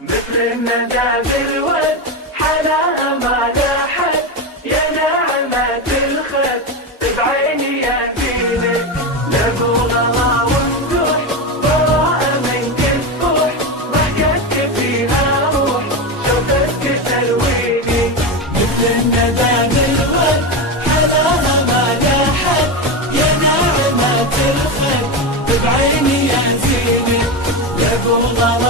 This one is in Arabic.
مثل الندى بالود حلاها ما لاحت، يا نعمة الخد بعيني يا زينك، لابو غلا ومدوح براءة من كفوح، ضحكتك فيها روح شوفتك تلويني. مثل الندى بالود حلاها ما لاحت، يا نعمة الخد بعيني يا زينك، لابو غلا